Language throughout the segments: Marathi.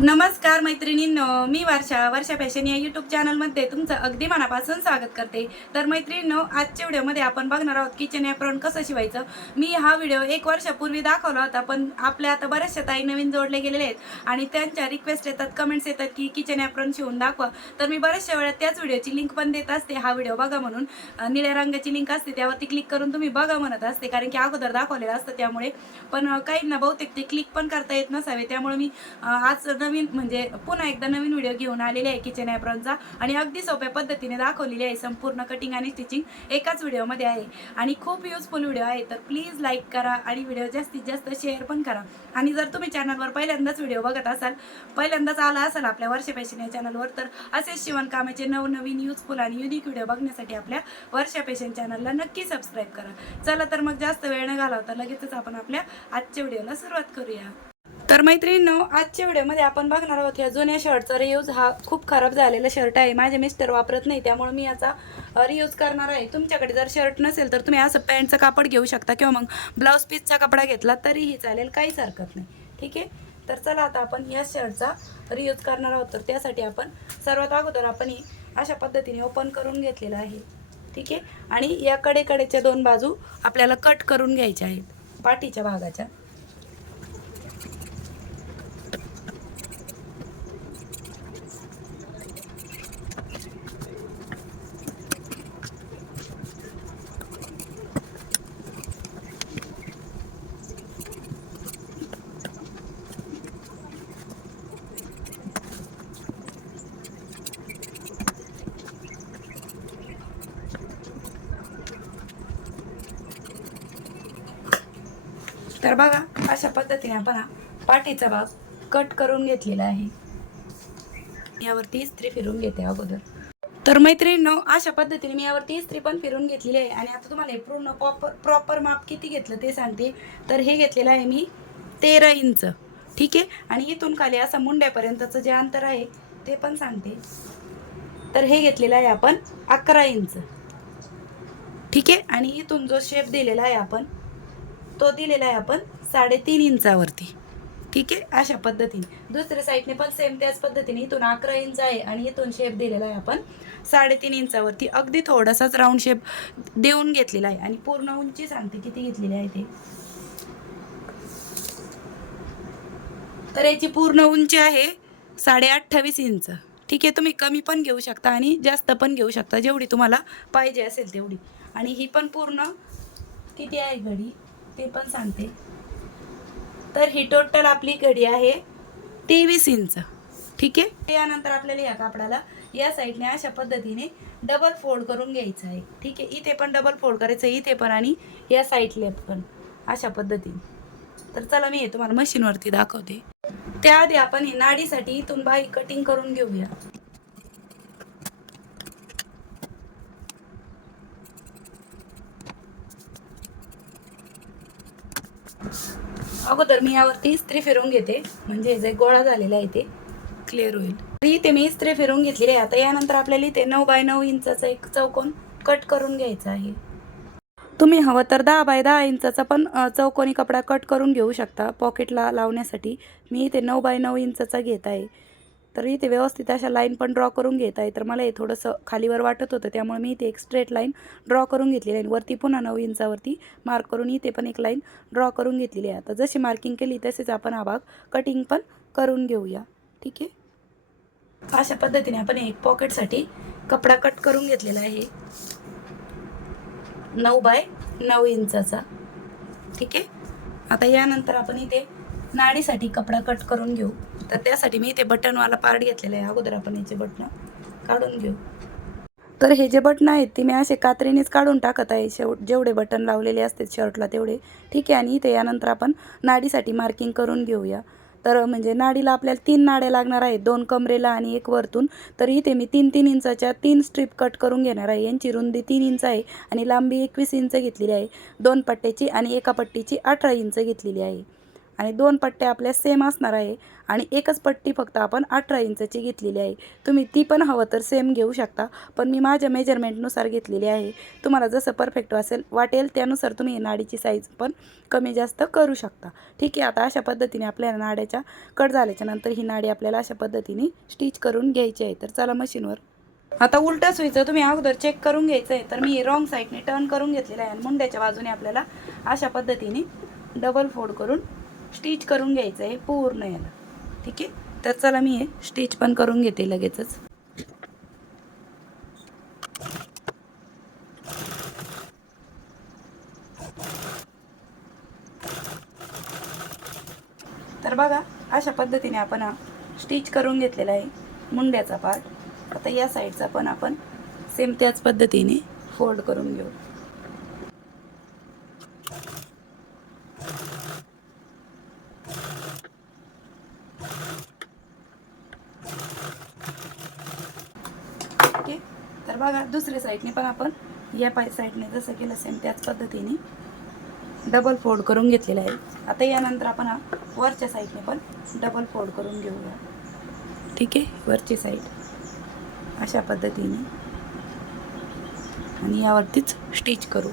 नमस्कार मैत्रिणींनो मी वर्षा वर्षा फॅशन या यूट्यूब चॅनलमध्ये तुमचं अगदी मनापासून स्वागत करते. तर मैत्रिणींनो आजच्या व्हिडिओमध्ये आपण बघणार आहोत किचन ॲप्रॉन कसं शिवायचं. मी हा व्हिडिओ एक वर्षापूर्वी दाखवला होता पण आपल्या आता बऱ्याचशा ताई नवीन जोडले गेलेले आहेत आणि त्यांच्या रिक्वेस्ट येतात कमेंट्स येतात की किचन ॲप्रॉन शिवून दाखवा. तर मी बऱ्याचशा वेळा त्याच व्हिडिओची लिंक पण देत असते हा व्हिडिओ बघा म्हणून. निळ्या रंगाची लिंक असते त्यावरती क्लिक करून तुम्ही बघा म्हणत असते कारण की अगोदर दाखवलेलं असतं त्यामुळे. पण काहींना बहुतेक ते क्लिक पण करता येत नसावे त्यामुळे मी आज नवीन म्हणजे पुन्हा एकदा नवीन व्हिडिओ घेऊन आलेले आहे किचन ॲप्रॉनचा आणि अगदी सोप्या पद्धतीने दाखवलेली आहे. संपूर्ण कटिंग आणि स्टिचिंग एकाच व्हिडिओमध्ये आहे. आणि खूप युजफुल व्हिडिओ आहे. तर प्लीज लाईक करा आणि व्हिडिओ जास्तीत जास्त शेअर पण करा. आणि जर तुम्ही चॅनलवर पहिल्यांदाच व्हिडिओ बघत असाल पहिल्यांदाच आला असाल आपल्या वर्ष फॅशन या चॅनलवर तर असेच शिवणकामाचे नवनवीन युजफुल आणि युनिक व्हिडिओ बघण्यासाठी आपल्या वर्षा फॅशन चॅनलला नक्की सबस्क्राईब करा. चला तर मग जास्त वेळ न घालवता लगेचच आपण आपल्या आजच्या व्हिडिओला सुरुवात करूया. तर मैत्रिणींनो आजच्या व्हिडिओमध्ये आपण बघणार आहोत या जुन्या शर्टचा रियूज हा खूप खराब झालेला शर्ट आहे. माझे मिस्टर वापरत नाही त्यामुळे मी याचा रियूज करणार आहे. तुमच्याकडे जर शर्ट नसेल तर तुम्ही असं पॅन्टचं कापड घेऊ शकता किंवा मग ब्लाऊज पीसचा कपडा घेतला तरीही चालेल काहीच हरकत नाही. ठीक आहे? तर चला आता आपण या शर्टचा रियूज करणार आहोत. तर त्यासाठी आपण सर्वात अगोदर आपण ही अशा पद्धतीने ओपन करून घेतलेलं आहे. ठीक आहे? आणि या कडेकडेच्या दोन बाजू आपल्याला कट करून घ्यायच्या आहेत. पाठीच्या भागाच्या. तर बघा अशा पद्धतीने आपण हा पाठीचा भाग कट करून घेतलेला आहे. यावरती इस्त्री फिरून घेते अगोदर. तर मैत्रिणींनो अशा पद्धतीने मी यावरती इस्त्री पण फिरून घेतलेली आहे. आणि आता तुम्हाला हे पूर्ण प्रॉपर प्रॉपर माप किती घेतलं ते सांगते. तर हे घेतलेलं आहे मी तेरा इंच. ठीक आहे? आणि इथून खाली असं मुंड्यापर्यंतचं जे अंतर आहे ते पण सांगते. तर हे घेतलेलं आहे आपण अकरा इंच. ठीक आहे? आणि इथून जो शेप दिलेला आहे आपण तो दिलेला आहे आपण साडेतीन इंचावरती. ठीक आहे? अशा पद्धतीने. दुसऱ्या साईडने पण सेम त्याच पद्धतीने. इथून अकरा इंच आहे आणि इथून शेप दिलेला आहे आपण साडेतीन इंचावरती. अगदी थोडासाच राऊंड शेप देऊन घेतलेला आहे. आणि पूर्ण उंची सांगते किती घेतलेली आहे ते. तर याची पूर्ण उंची आहे साडे अठ्ठावीस इंच. ठीक आहे? तुम्ही कमी पण घेऊ शकता आणि जास्त पण घेऊ शकता. जेवढी तुम्हाला पाहिजे असेल तेवढी. आणि ही पण पूर्ण किती आहे घडी? ते पण सांगते. तर ही टोटल आपली घडी आहे तेवीस इंच. ठीक आहे? यानंतर आपल्याला या कापडाला या साईडने अशा पद्धतीने डबल फोल्ड करून घ्यायचं आहे. ठीक आहे? इथे पण डबल फोल्ड करायचं आहे इथे पण आणि या साईडला पण. अशा पद्धतीने. तर चला मी हे तुम्हाला मशीनवरती दाखवते. त्याआधी आपण ही नाडीसाठी इथून बाई कटिंग करून घेऊया. अगोदर मी यावरती इस्त्री फिरवून घेते. म्हणजे जे गोळा झालेला आहे ते क्लिअर होईल. तरी इथे मी इस्त्री फिरवून घेतलेली आहे. आता यानंतर आपल्याला इथे नऊ बाय नऊ इंचाचा एक चौकोन कट करून घ्यायचा आहे. तुम्ही हवं तर दहा बाय दहा इंचाचा पण चौकोनी कपडा कट करून घेऊ शकता. पॉकेटला लावण्यासाठी मी इथे नऊ बाय नऊ इंचाचा घेत आहे. तर इथे व्यवस्थित अशा लाईन पण ड्रॉ करून घेत आहे तर मला हे थोडंसं खालीवर वाटत होतं त्यामुळे मी इथे एक स्ट्रेट लाईन ड्रॉ करून घेतलेली आहे. वरती पुन्हा नऊ इंचावरती मार्क करून इथे पण एक लाईन ड्रॉ करून घेतलेली आहे. आता जशी मार्किंग केली तसेच आपण हा भाग कटिंग पण करून घेऊया. ठीक आहे? अशा पद्धतीने आपण एक पॉकेटसाठी कपडा कट करून घेतलेला आहे. नऊ बाय नऊ इंचाचा. ठीक आहे? आता यानंतर आपण इथे नाडीसाठी कपडा कट करून घेऊ. तर त्यासाठी मी इथे बटनवाला पार्ट घेतलेला आहे. अगोदर आपण याचे बटणं काढून घेऊ. तर हे जे बटणं आहेत ते मी असे कात्रीनेच काढून टाकत आहे. शेव जेवढे बटन लावलेले असतात शर्टला तेवढे. ठीक आहे आणि इथे यानंतर आपण नाडीसाठी मार्किंग करून घेऊया. तर म्हणजे नाडीला आपल्याला तीन नाड्या लागणार आहेत. दोन कमरेला आणि एक वरतून. तर इथे मी तीन तीन इंचाच्या तीन स्ट्रीप कट करून घेणार आहे. यांची रुंदी तीन इंच आहे आणि लांबी एकवीस इंच घेतलेली आहे. दोन पट्ट्याची आणि एका पट्टीची अठरा इंच घेतलेली आहे. आणि दोन पट्ट्या आपल्या सेम असणार आहे. आणि एकच पट्टी फक्त आपण अठरा इंचची घेतलेली आहे. तुम्ही ती पण हवं तर सेम घेऊ शकता. पण मी माझ्या मेजरमेंटनुसार घेतलेली आहे. तुम्हाला जसं परफेक्ट असेल वाटेल त्यानुसार तुम्ही नाडीची साईज पण कमी जास्त करू शकता. ठीक आहे आता अशा पद्धतीने आपल्या नाड्याच्या कट झाल्याच्यानंतर ही नाडी आपल्याला अशा पद्धतीने स्टिच करून घ्यायची आहे. तर चला मशीनवर आता उलटं सुईचं तुम्ही अगोदर चेक करून घ्यायचं आहे. तर मी रॉंग साईडने टर्न करून घेतलेलं आहे. आणि मुंड्याच्या बाजूने आपल्याला अशा पद्धतीने डबल फोल्ड करून स्टिच करून घ्यायचं आहे पूर्ण याला. ठीक आहे? तर चला मी हे स्टिच पण करून घेते लगेचच. तर बघा अशा पद्धतीने आपण हा स्टिच करून घेतलेला आहे मुंड्याचा पार्ट आता या साईडचा पण आपण सेम त्याच पद्धतीने फोल्ड करून घेऊ ओके तर बघा दुसऱ्या साईडने पण आपण. या पाय साईडने जसं केलं सेम त्याच पद्धतीने. डबल फोल्ड करून घेतलेला आहे. आता यानंतर आपण हा वरच्या साईडने पण डबल फोल्ड करून घेऊया. ठीक आहे? वरची साईड अशा पद्धतीने. आणि यावरतीच स्टिच करू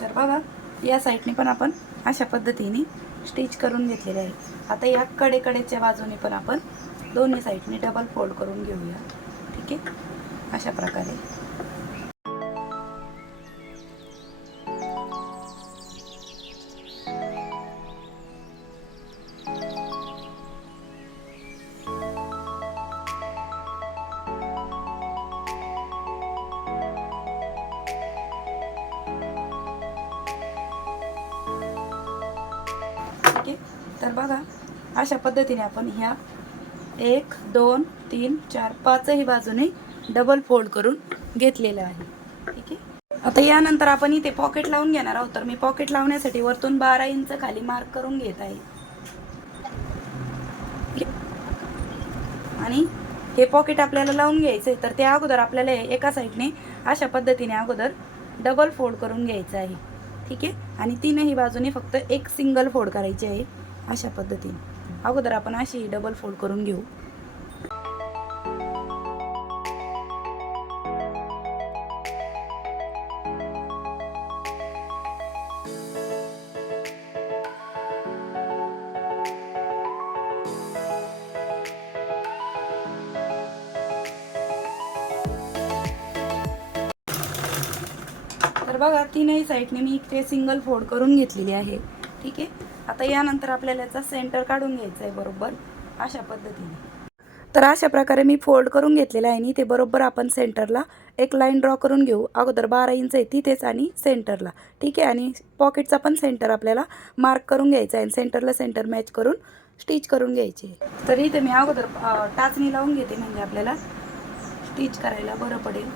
तर बघा या साईडने पण आपण अशा पद्धतीने स्टिच करून घेतलेले आहे. आता या कडेकडेच्या बाजूने पण आपण दोन्ही साईडने डबल फोल्ड करून घेऊया. ठीक आहे? अशा प्रकारे. आहे तर बघा अशा पद्धतीने आपण ह्या एक दोन तीन चार पाचही बाजूने डबल फोल्ड करून घेतलेलं आहे. ठीक आहे? आता यानंतर आपण इथे पॉकेट लावून घेणार आहोत. तर मी पॉकेट लावण्यासाठी वरतून बारा इंच खाली मार्क करून घेत आहे. आणि हे पॉकेट आपल्याला लावून घ्यायचं आहे तर त्या अगोदर आपल्याला एका साईडने अशा पद्धतीने अगोदर डबल फोल्ड करून घ्यायचं आहे. ठीक आहे? आणि तीनही बाजूने फक्त एक सिंगल फोड करायची आहे अशा पद्धतीने. अगोदर आपण अशी डबल फोल्ड करून घेऊ. बघा तीनही साईडने मी इथे सिंगल फोल्ड करून घेतलेली आहे. ठीक आहे? आता यानंतर आपल्याला याचा सेंटर काढून घ्यायचा आहे बरोबर? अशा पद्धतीने. तर अशा प्रकारे मी फोल्ड करून घेतलेलं आहे आणि ते बरोबर आपण सेंटरला एक लाईन ड्रॉ करून घेऊ. अगोदर बारा इंच आहे तिथेच आणि सेंटरला ठीक आहे? आणि पॉकेटचा पण सेंटर आपल्याला मार्क करून घ्यायचा आहे आणि सेंटरला सेंटर मॅच करून स्टिच करून घ्यायची तर इथे मी अगोदर टाचणी लावून घेते म्हणजे आपल्याला स्टिच करायला बरं पडेल.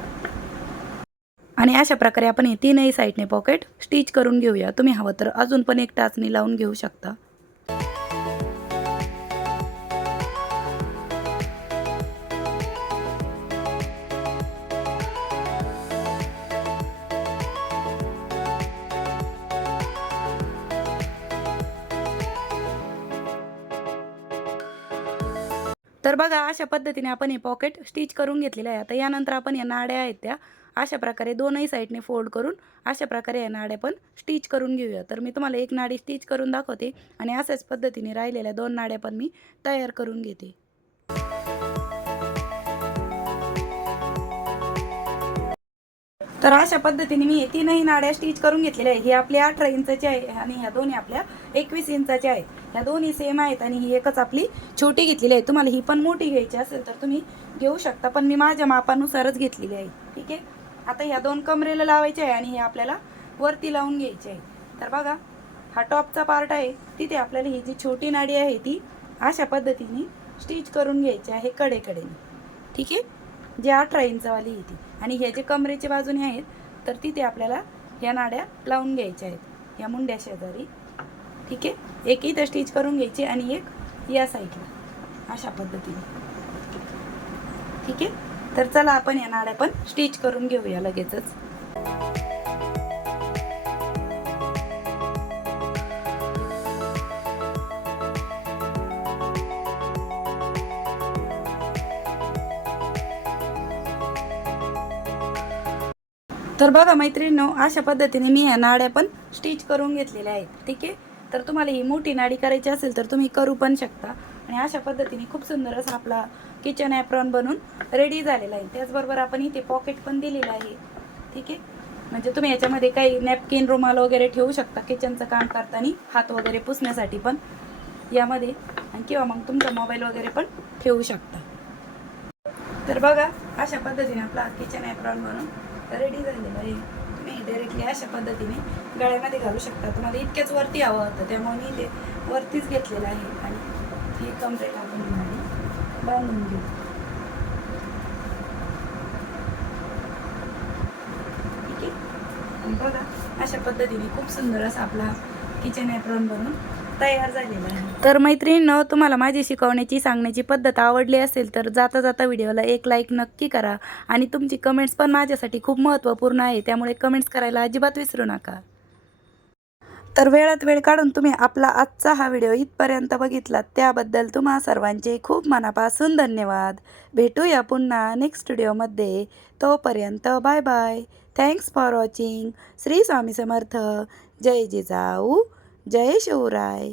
आणि अशा प्रकारे आपण हे तीनही साईडने पॉकेट स्टिच करून घेऊया. तुम्ही हवं तर अजून पण एक टाचणी लावून घेऊ शकता. तर बघा अशा पद्धतीने आपण हे पॉकेट स्टिच करून घेतलेलं आहे. आता यानंतर आपण या नाड्या आहेत त्या अशा प्रकारे दोनही साईडने फोल्ड करून अशा प्रकारे या नाड्या पण स्टिच करून घेऊया. तर मी तुम्हाला एक नाडी स्टिच करून दाखवते आणि अशाच पद्धतीने राहिलेल्या दोन नाड्या पण मी तयार करून घेते. तर अशा पद्धतीने मी हे तीनही नाड्या स्टिच करून घेतलेल्या आहे ही आपली अठरा इंचाची आहे आणि ह्या दोन्ही आपल्या एकवीस इंचाच्या आहे ह्या दोन्ही सेम आहेत आणि ही एकच आपली छोटी घेतलेली आहे. तुम्हाला ही पण मोठी घ्यायची असेल तर तुम्ही घेऊ शकता पण मी माझ्या मापानुसारच घेतलेली आहे. ठीक आहे? आता ह्या दोन कमरेला लावायच्या आहे आणि हे आपल्याला वरती लावून घ्यायची आहे. तर बघा हा टॉपचा पार्ट आहे. तिथे आपल्याला ही जी छोटी नाडी आहे ती अशा पद्धतीने स्टिच करून घ्यायची आहे कडेकडेने. ठीक आहे? जे अठरा इंचवाली आहे ती. आणि हे जे कमरेच्या बाजूने आहेत तर तिथे आपल्याला ह्या नाड्या लावून घ्यायच्या आहेत. या मुंड्या शेजारी. ठीक आहे? एक इथं स्टिच करून घ्यायची आणि एक या साईडला अशा पद्धतीने. ठीक आहे? तर चला आपण या नाड्या पण स्टिच करून घेऊया लगेचच. तर बघा मैत्रिणीनो अशा पद्धतीने मी ह्या नाड्या पण स्टिच करून घेतलेल्या आहेत ठीक आहे? तर तुम्हाला ही मोठी नाडी करायची असेल तर तुम्ही करू पण शकता. आणि अशा पद्धतीने खूप सुंदर असा आपला किचन ॲप्रॉन बनून रेडी झालेला आहे. त्याचबरोबर आपण इथे पॉकेट पण दिलेलं आहे ठीक आहे? म्हणजे तुम्ही याच्यामध्ये काही नॅपकिन रुमाल वगैरे ठेवू शकता किचनचं काम करताना हात वगैरे पुसण्यासाठी पण यामध्ये. आणि किंवा मग तुमचा मोबाईल वगैरे पण ठेवू शकता. तर बघा अशा पद्धतीने आपला किचन ॲप्रॉन बनून रेडी झाले. आहे तुम्ही डायरेक्टली अशा पद्धतीने गळ्यामध्ये घालू शकता. तुम्हाला इतक्याच वरती हवं होतं त्यामुळे मी ते वरतीच घेतलेलं आहे. आणि ही कम्प्लेट आपण ही बांधून घेऊ. ठीक आहे? बघा अशा पद्धतीने खूप सुंदर असा आपला किचन ॲप्रॉन बनून तयार झालेला तर मैत्रिणींनो तुम्हाला माझी शिकवण्याची सांगण्याची पद्धत आवडली असेल तर जाता जाता व्हिडिओला एक लाईक नक्की करा आणि तुमची कमेंट्स पण माझ्यासाठी खूप महत्त्वपूर्ण आहे त्यामुळे कमेंट्स करायला अजिबात विसरू नका. तर वेळात वेळ काढून तुम्ही आपला आजचा हा व्हिडिओ इथपर्यंत बघितला त्याबद्दल तुम्हा सर्वांचे खूप मनापासून धन्यवाद. भेटूया पुन्हा नेक्स्ट व्हिडिओमध्ये तोपर्यंत bye bye thanks for watching Shri Swami Samarth. जय जिजाऊ. जय शिवराय